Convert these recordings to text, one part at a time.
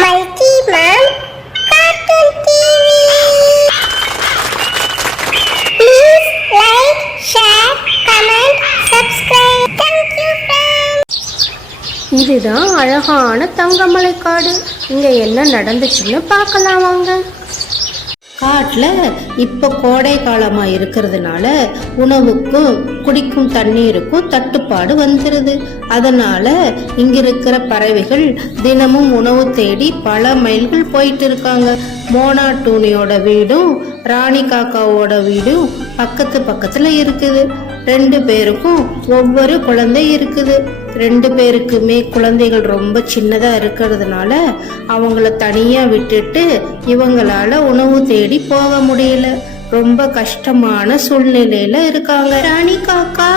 Multi Mom Cartoon TV. Please like, share, comment, subscribe. Thank you friends. இதுதான் அழகான தங்கமலை காடு. இங்க என்ன நடந்துச்சுன்னு பார்க்கலாம் வாங்க. காட்டில் இப்போ கோடை காலமாக இருக்கிறதுனால உணவுக்கும் குடிக்கும் தண்ணீருக்கும் தட்டுப்பாடு வந்துடுது. அதனால இங்க இருக்கிற பறவைகள் தினமும் உணவு தேடி பல மைல்கள் போயிட்டு இருக்காங்க. மோனா டூனியோட வீடும் ராணி காக்காவோட வீடும் பக்கத்துல இருக்குது. 2 பேருக்கும் ஒவ்வொரு குழந்தை இருக்குது. 2 பேருக்குமே குழந்தைகள் ரொம்ப சின்னதா இருக்கிறதுனால அவங்கள தனியா விட்டுட்டு இவங்களால உணவு தேடி போக முடியல. ரொம்ப கஷ்டமான சூழ்நிலையில இருக்காங்க. ராணி காக்கா,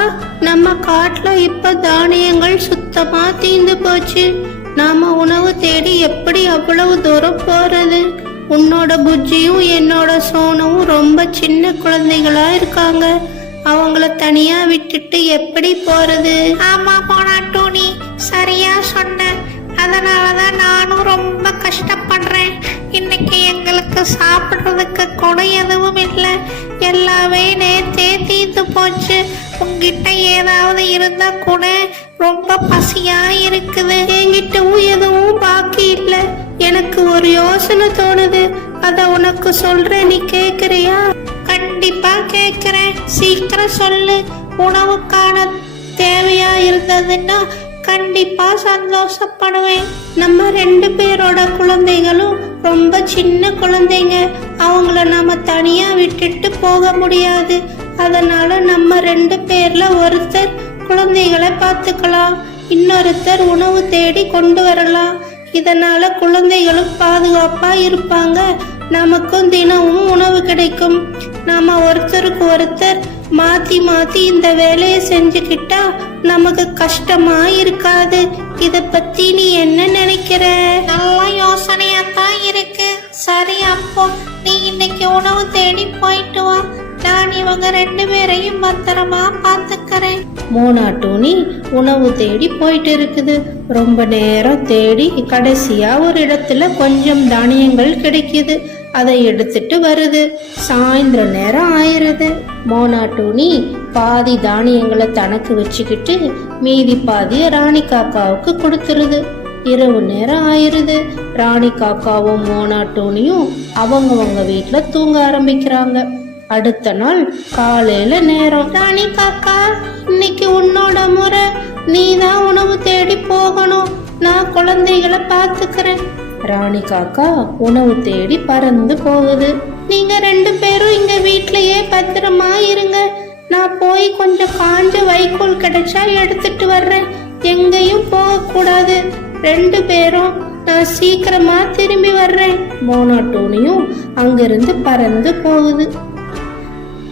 நம்ம காட்டுல இப்ப தானியங்கள் சுத்தமா தீந்து போச்சு. நாம உணவு தேடி எப்படி அவ்வளவு தூரம் போறது? உன்னோட புஜ்ஜியும் என்னோட சோனும் ரொம்ப சின்ன குழந்தைகளா இருக்காங்க. அவங்கள தனியா விட்டுட்டு எப்படி போறது? ஆமா போனா டோனி, சரியா சொன்ன. அதனாலதான் நானும் ரொம்ப கஷ்டப்படுறேன். இன்னைக்கு எங்களுக்கு சாப்பிடுறதுக்கு கூட எதுவும் இல்லை. எல்லாமே நேத்தே தீர்ந்து போச்சு. உங்ககிட்ட ஏதாவது இருந்தா கூட ரொம்ப பசியா இருக்குது. என்கிட்டவும் எதுவும் பாக்கி இல்லை. எனக்கு ஒரு யோசனை தோணுது, அத உனக்கு சொல்றேன், நீ கேக்குறியா? கண்டிப்பா கேக்குறேன், சீக்கிரம் சொல்லு. உணவுக்கான தேவையா இருந்ததுன்னா கண்டிப்பா சந்தோஷப்படுவேன். நம்ம 2 பேரோட குழந்தைகளும் ரொம்ப சின்ன குழந்தைங்க. அவங்கள நாம தனியா விட்டுட்டு போக முடியாது. அதனால நம்ம 2 பேர்ல ஒருத்தர் குழந்தைகளை பார்த்துக்கலாம், இன்னொருத்தர் உணவு தேடி கொண்டு வரலாம். இதனால குழந்தைகளும் பாதுகாப்பா இருப்பாங்க, நமக்கும் தினமும் உணவு கிடைக்கும். நாம ஒருத்தருக்கு ஒருத்தர் மாத்தி மாத்தி இந்த வேலையை செஞ்சுக்கிட்டா நமக்கு கஷ்டமா இருக்காது. இத பத்தி நீ என்ன நினைக்கிற? நல்ல யோசனையா தான் இருக்கு. சரி, அப்போ நீ இன்னைக்கு உணவு தேடி போயிட்டு வா. நான் இவங்க 2 பேரையும் பத்திரமா பாத்துக்கிறேன். மோனா டூனி உணவு தேடி போயிட்டு இருக்குது. ரொம்ப நேரம் தேடி கடைசியா ஒரு இடத்துல கொஞ்சம் தானியங்கள் கிடைக்குது. அதை எடுத்துட்டு வருது. சாயந்தர நேரம் ஆயிருது. மோனா டூனி பாதி தானியங்களை தனக்கு வச்சுக்கிட்டு மீதி பாதிய ராணி காக்காவுக்கு கொடுத்துருது. இரவு நேரம் ஆயிருது. ராணி காக்காவும் மோனா டூனியும் அவங்கவங்க வீட்டுல தூங்க ஆரம்பிக்கிறாங்க. அடுத்த நாள் காலையில நேரம். ராணி காக்கா, இன்னைக்கு உன்னோட முறை. நீ தான் உணவு தேடி போகணும், நான் குழந்தைகளை பார்த்துக்கிறேன். ராணி காக்கா உணவு தேடி பறந்து போகுது. நீங்க 2 பேரும் இங்க வீட்லயே பத்திரமா இருங்க. நான் போய் கொஞ்சம் காஞ்ச வைக்கோல் கிடைச்சா எடுத்துட்டு வர்றேன். எங்கேயும் போக கூடாது. 2 பேரும் நான் சீக்கிரமா திரும்பி வர்றேன். மோனா டூனியும் அங்கிருந்து பறந்து போகுது.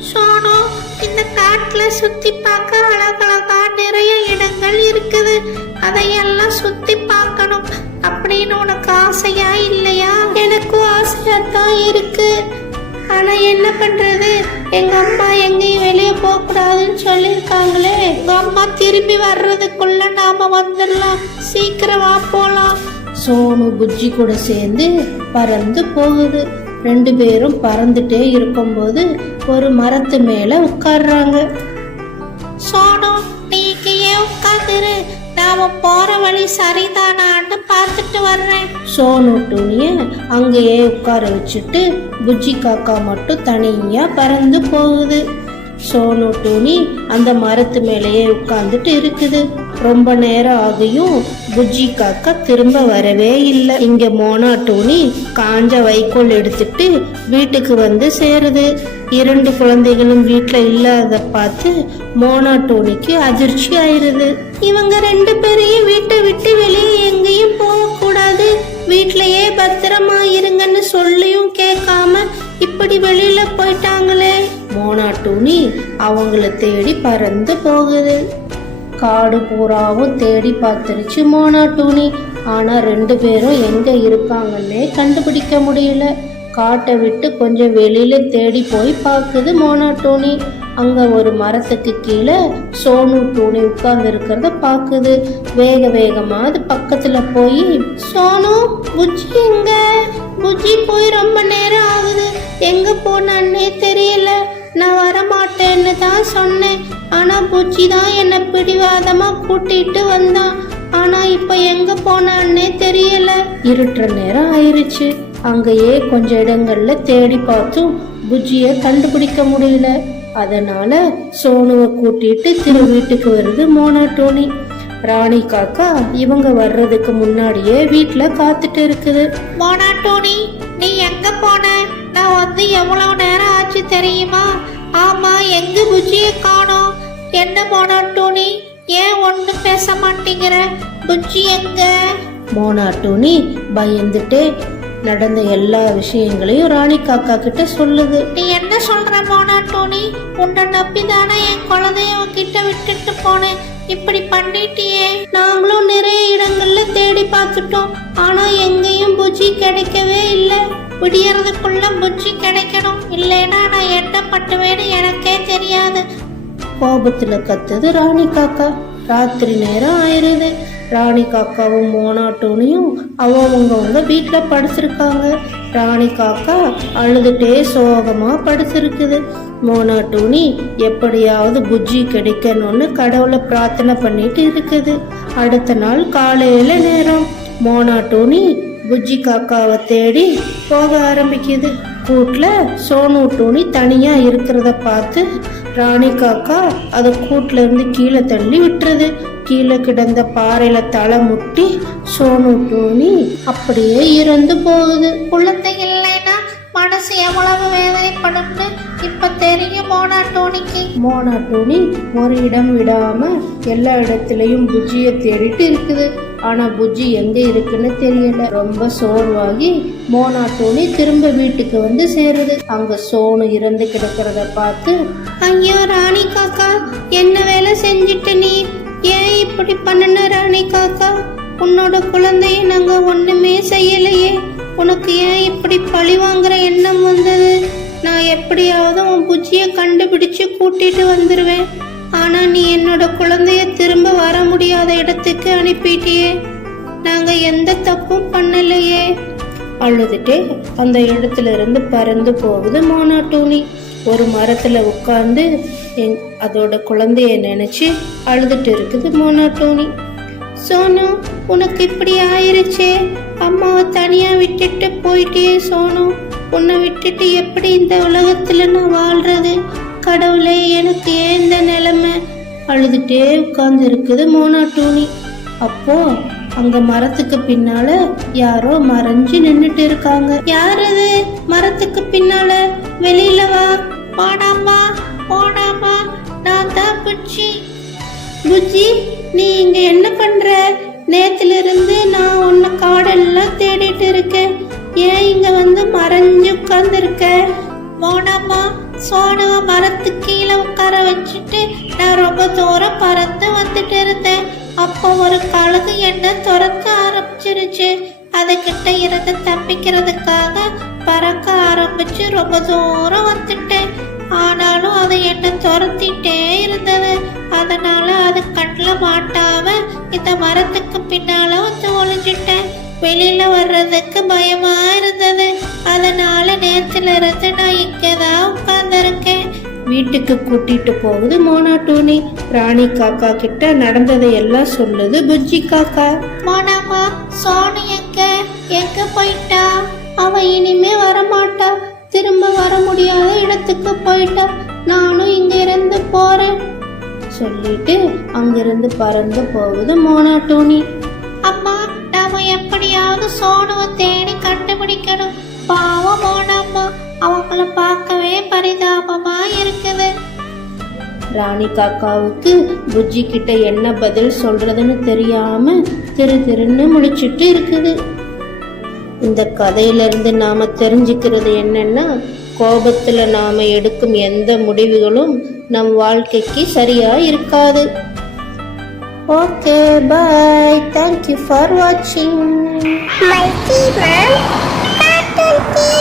சோனு, இந்த காட்டுல சுத்தி பார்க்க அழகழகா நிறைய இடங்கள் இருக்குது. அதையெல்லாம் சுத்தி பார்க்கணும் அப்படின்னு உனக்கு ஆசையா இல்லையா? எனக்கும் ஆசையா தான் இருக்கு. ஆனா என்ன பண்றது, எங்க அம்மா எங்கேயும் வெளியே போக கூடாதுன்னு சொல்லிருக்காங்களே. உங்க அம்மா திரும்பி வர்றதுக்குள்ள நாம வந்துடலாம். சீக்கிரமா போலாம். சோனு புஜ்ஜி கூட சேர்ந்து பறந்து போகுது. 2 பேரும் பறந்துட்டே இருக்கும்போது ஒரு மரத்து மேல உட்கார்றாங்க. சோனு, நீ இங்கேயே உட்காந்துரு. நாம போற வழி சரிதானான்னு பார்த்துட்டு வர்றேன். சோனு டூனிய அங்கேயே உட்கார வச்சுட்டு புஜ்ஜி காக்கா மட்டும் தனியா பறந்து போகுது. சோனு டூனி அந்த மரத்து மேலேயே உட்கார்ந்துட்டு இருக்குது. ரொம்ப நேரம் ஆகியும் புஜ்ஜி காக்கா திரும்ப வரவே இல்லை. இங்க மோனா டூனி காஞ்ச வைக்கோல் எடுத்துட்டு வீட்டுக்கு வந்து சேருது. 2 குழந்தைகளும் வீட்டுல இல்லாத பார்த்து மோனா டூனிக்கு அதிர்ச்சி ஆயிருது. இவங்க 2 பேரையும் வீட்டை விட்டு வெளியே எங்கேயும் போக கூடாது, வீட்லயே பத்திரமா இருங்கன்னு சொல்லியும் கேட்காம இப்படி வெளியில போயிட்டாங்களே. மோனா டூனி அவங்கள தேடி பறந்து போகுது. காடு பூராவும் தேடி பார்த்துருச்சு மோனா டூனி. ஆனா 2 பேரும் எங்க இருக்காங்கன்னே கண்டுபிடிக்க முடியல. காட்டை விட்டு கொஞ்சம் வெளியில தேடி போய் பார்க்குது மோனா டோனி. அங்க ஒரு மரத்துக்கு கீழே சோனு டோனி உட்கார்ந்து இருக்கிறத பார்க்குது. வேக வேகமா அது பக்கத்துல போய், சோனு, புஜ்ஜி எங்க? புஜ்ஜி போய் ரொம்ப நேரம் ஆகுது, எங்க போனான்னே தெரியல. நான் வரமாட்டேன்னு தான் சொன்னேன், ஆனா புஜ்ஜி தான் என்னை பிடிவாதமா கூட்டிட்டு வந்தான். ஆனா இப்ப எங்க போனான்னே தெரியல. இருட்டுற நேரம் ஆயிருச்சு. அங்கேயே கொஞ்ச இடங்கள்ல தேடி பார்த்தும் புஜ்ஜிய கண்டுபிடிக்க முடியல. அதனால சோனுவை கூட்டிட்டு வீட்டுக்கு வருது மோனா டோனி. ராணி காக்கா இவங்க வர்றதுக்கு முன்னாடியே வீட்டுல காத்துட்டு இருக்குது. மோனா டோனி, நீ எங்க போன? நான் வந்து எவ்வளவு நேரம் ஆச்சு தெரியுமா? ஆமா, எங்க புஜ்ஜிய காணோம்? என்ன மோனா டோனி, ஏன் ஒண்ணும் பேச மாட்டேங்கிற? புஜ்ஜி எங்க? மோனா டோனி பயந்துட்டே நடந்த எல்லா விஷயங்களையும் ராணி காக்கா கிட்ட சொல்லுது. நீ என்ன சொல்ற மோனா டோனி? உன்னை நம்பிதானே என் குழந்தைய உன்கிட்ட விட்டுட்டு போனேன், இப்படி பண்ணிட்டியே. நாங்களும் நிறைய இடங்கள்ல தேடி பார்த்துட்டோம், ஆனா எங்கேயும் புஜ்ஜி கிடைக்கவே இல்லை. விடியறதுக்குள்ள புஜ்ஜி கிடைக்கணும், இல்லைன்னா நான் என்ன பண்ணுவேன்னு எனக்கே தெரியாது. கோபத்துல கத்துது ராணி காக்கா. ராத்திரி நேரம் ஆயிருது. ராணி காக்காவும் மோனா டோனியும் அவங்கவுங்க வீட்டுல படுத்திருக்காங்க. ராணி காக்கா அழுதுட்டே சோகமா படுத்திருக்குது. மோனா டோனி எப்படியாவது புஜ்ஜி கிடைக்கணும்னு கடவுளை பிரார்த்தனை பண்ணிட்டு இருக்குது. அடுத்த நாள் காலையில நேரம் மோனா டோனி புஜ்ஜி காக்காவை தேடி போக ஆரம்பிக்குது. கூட்டுல சோனு டோனி தனியா இருக்கிறத பார்த்து ராணி காக்கா அதை கூட்டுல இருந்து கீழே தள்ளி விட்டுறது. கீழே கிடந்த பாறையில தலை முட்டி சோனு டோனி அப்படியே இறந்து போகுது. குழந்தை இல்லைன்னா மனசு எவ்வளவு வேதனைப்படும்னு இப்ப தெரியும் மோனா டோனிக்கு. மோனா டோனி ஒரு இடம் விடாம எல்லா இடத்துலயும் புஜ்ஜிய தேடிட்டு இருக்குது. ஆனா புஜ்ஜி எங்க இருக்குன்னு தெரியல. ரொம்ப சோர்வாகி மோனா டோனி திரும்ப வீட்டுக்கு வந்து சேருது. அங்க சோனு இறந்து கிடக்கிறத பார்த்து, ஐயோ ராணி காக்கா, என்ன வேலை செஞ்சுட்டு நீ? ஏன் இப்படி பண்ணன ராணி காக்கா? உன்னோட குழந்தைய நாங்க ஒண்ணுமே செய்யலையே, உனக்கு ஏன் இப்படி பழி வாங்குற எண்ணம் வந்தது? நான் எப்படியாவது உன் புஜ்ஜிய கண்டுபிடிச்சு கூட்டிட்டு வந்துருவேன், ஆனா நீ என்னோட குழந்தைய திரும்ப வர முடியாத இடத்துக்கு அனுப்பிட்டியே. நாங்க எந்த தப்பும் பண்ணலையே. அழுதுட்டே அந்த இடத்துல இருந்து பறந்து போகுது மோனா டோனி. ஒரு மரத்துல உட்கார்ந்து அதோட குழந்தைய நினைச்சு அழுதுட்டு இருக்குது மோனா டோனி. சோனு, உனக்கு இப்படி ஆயிருச்சே, அம்மாவை தனியா விட்டுட்டு போயிட்டே சோனு. உன்னை விட்டுட்டு எப்படி இந்த உலகத்துல நான் வாழ்றது? கடவுளே, எனக்கு ஏன் இந்த நிலைமை? அழுதுட்டே உட்கார்ந்து இருக்குது மோனா டோனி. அப்போ அங்க மரத்துக்கு பின்னால யாரோ மறைஞ்சு நின்னுட்டு இருக்காங்க. யார் அது? மரத்துக்கு பின்னால வெளியில வா. போடாமா போடாமா, நான் தான் புஜ்ஜி. புஜ்ஜி, நீ இங்க என்ன பண்ற? நேத்துல இருந்து நான் உன்னை காடெல்லாம் தேடிட்டு இருக்கேன், ஏன் இங்க வந்து மறைஞ்சு உட்கார்ந்து இருக்க? மோனம்மா, சோனுவ மரத்துக்கு கீழே உட்கார வச்சுட்டு நான் ரொம்ப தூரம் பறந்து வந்துட்டு இருந்தேன். அப்போ ஒரு கழுகு என்ன துரத்த ஆரம்பிச்சிருச்சு. அதுகிட்ட இருந்து தப்பிக்கிறதுக்காக பறக்க ஆரம்பிச்சு ரொம்ப தூரம் வந்துட்டேன். ஆனாலும் அது என்ன துரத்திட்டே இருந்தது. அதனால அது கண்ணில் மாட்டாம இந்த மரத்துக்கு பின்னால வந்து ஒளிஞ்சிட்டேன். வெளியில வர்றதுக்கு பயமா இருந்தது. அதனால நேத்துல இருந்து நான் இங்கதான் உட்கார்ந்துருக்கேன். வீட்டுக்கு கூட்டிட்டு போகுது மோனா டோனி. ராணி காக்கா கிட்ட நடந்ததை எல்லாம் சொல்லுது புஜ்ஜி காக்கா. மோனாமா, சோனு எங்க போயிட்டா? அவ இனிமே வரமாட்டா, திரும்ப வர முடியாத இடத்துக்கு போயிட்டா. நானும் இங்க இருந்து போறேன் சொல்லிட்டு அங்கிருந்து பறந்து போகுது மோனா டோனி. அம்மா, நாம எப்படியாவது சோனுவை தேடி கண்டுபிடிக்கணும். பாவம் மோனம்மா, அவங்கள பார்க்கவே பரிதாபமா இருக்குது. ராணி காக்காவுக்கு புஜ்ஜி கிட்ட என்ன பதில் சொல்றதுன்னு தெரியாம திருன்னு முழிச்சிட்டு இருக்குது. இந்த கதையில இருந்து நாம தெரிஞ்சுக்கிறது என்னன்னா, கோபத்துல நாம எடுக்கும் எந்த முடிவுகளும் நம் வாழ்க்கைக்கு சரியா இருக்காது. Okay, bye. தேங்க்யூ ஃபார் வாட்சிங். Mighty Mom Cartoon TV.